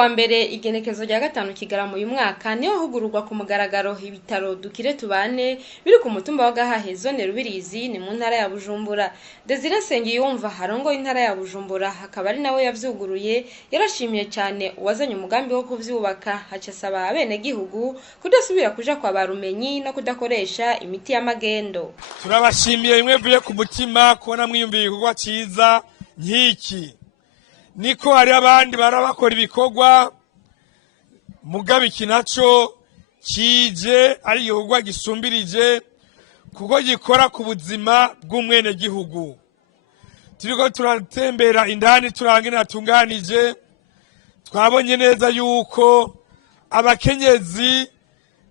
wa mbere igenekezo rya 5 Kigarama uyu mwaka niho hugururwa ku mugaragaro ibitaro Dukire Tubane biri ku mutumba wa Gahahe zone Rubirizi ni mu ntara ya Bujumbura. Desire Nsengiyumva harongo intara ya Bujumbura hakaba ari nawe yavyuguruye yarashimiye cyane uwazanye umugambi wo kuvyubaka hacasaba abene gihugu kudasubira kuja kwa barumenyi no kudakoresha imiti y'amagendo. Turabashimiye imwe vuye ku mutima kubona mwiyumviye igikorwa ciza nk'iki. Niko hari abandi barabakora ibikorwa mugabe ikinaco kije ari igikorwa gisumbirije kuko gikora ku buzima bw'umwene gihugu. Turiko turatembera indani turangene atunganije twabonye neza yuko abakenyezi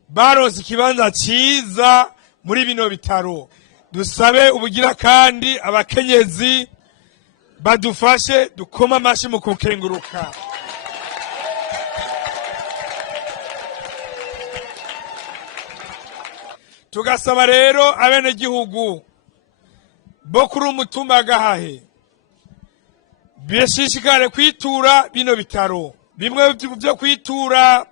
baronse ikibanza ciza muri bino bitaro. Dusabe ubugira kandi abakenyezi badufashe dukoma amashi mu kukenguruka. Tugasaba rero abene gihugu bo kuri umutumba Gahahe bishishikare kwitura bino bitaro. Bimwe byo kwitura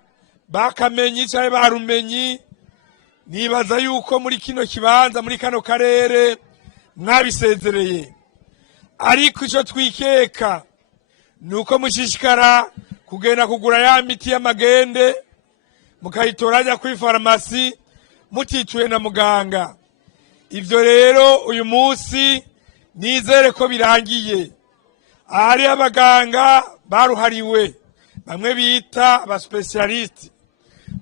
bakamenyi cyane barumenyi nibaza yuko muri kino kibanza muri kano karere mwabisezereye. Ariko ico twikeka nuko mushishikara kugenda kugura ya miti y'amagende mukayitoranya kuri farmasi mutituye na muganga. Ivyo rero uyu munsi nizere ko birangiye. Ahari abaganga baruhariwe bamwe bita aba specialist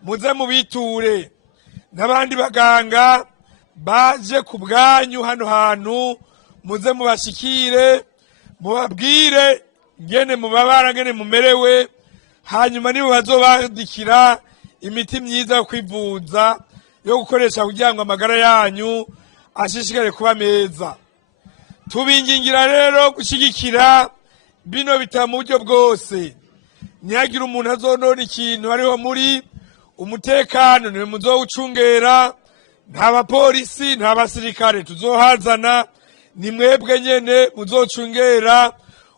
muze mubiture n'abandi baganga baje ku bwanyu hano hantu muze mubashikire mubabwire ngene mubabara ngene mumerewe hanyuma nibo bazobandikira imiti myiza yo kwivuza yo gukoresha kugira ngo amagara yanyu ashishikare kuba meza. Tubingingira rero gushigikira bino bitaro mu buryo bwose. Ntiyagira umuntu azonona ikintu hariho muri umutekano ni muzowucungera, nta bapolisi nta basirikare tuzohazana, ni mwebwe nyene muzocungera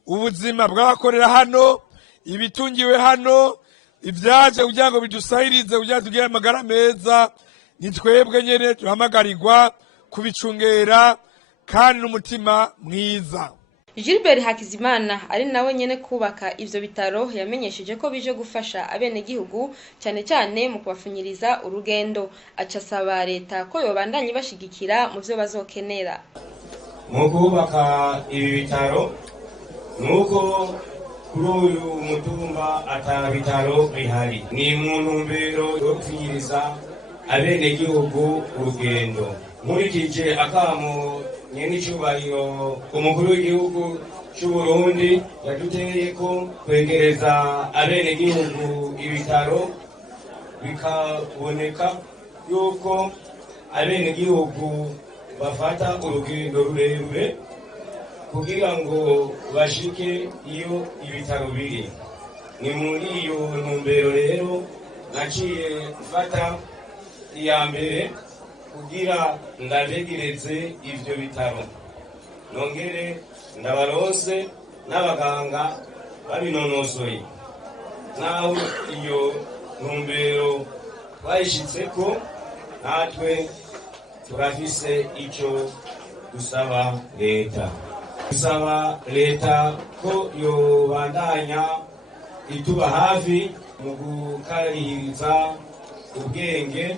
ubuzima bw'abakorera hano, ibitungiwe hano, ivyaje kugira ngo bidusahirize kugira tugire amagara meza. Ni twebwe nyene duhamagarirwa kubicungera kandi n'umutima mwiza. Gilbert Hakizimana ari nawe nyene kubaka ivyo bitaro yamenyesheje ko bije gufasha abene gihugu cyane cyane mu kubafunyiriza urugendo. Acasaba leta ko yobandanye bashigikira mu byo bazokenera. Mu kubaka ibi bitaro nuko kuri uyu mutumba ata bitaro bihari. Ni mu ntumbero yo kunyiriza abene gihugu urugendo. Nkurikije akamo nyenicubahiro umukuru w'igihugu cy'u Burundi yaduteye ko kwegereza abene gihugu ibitaro bikaboneka yuko abene gihugu bafata urugendo rurerure kugira ngo bashike iyo ibitaro biri. Ni muri iyo ntumbero rero naciye mfata iya mbere kugira ndabegereze ivyo bitaro, nongere ndabaronse n'abaganga babinonosoye. Naho iyo ntumbero twayishitseko natwe turafise ico dusaba leta. Dusaba leta ko yobandanya ituba hafi mu gukarihiriza ubwenge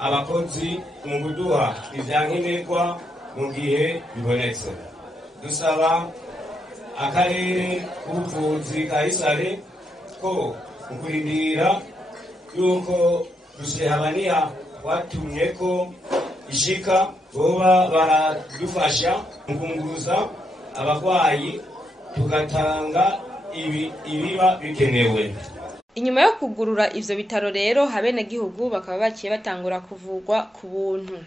abakozi mu kuduha ivyankenerwa mu gihe bibonetse. Dusaba akarere k'ubuvuzi ka Isare ko ukurindira yuko dusehabaniya watumye ko ishika boba baradufasha mu kunguruza abagwayi tugatanga ibiba bikenewe. Inyuma yo kugurura ivyo bitaro rero habene gihugu bakaba baciye batangura kuvugwa ku buntu.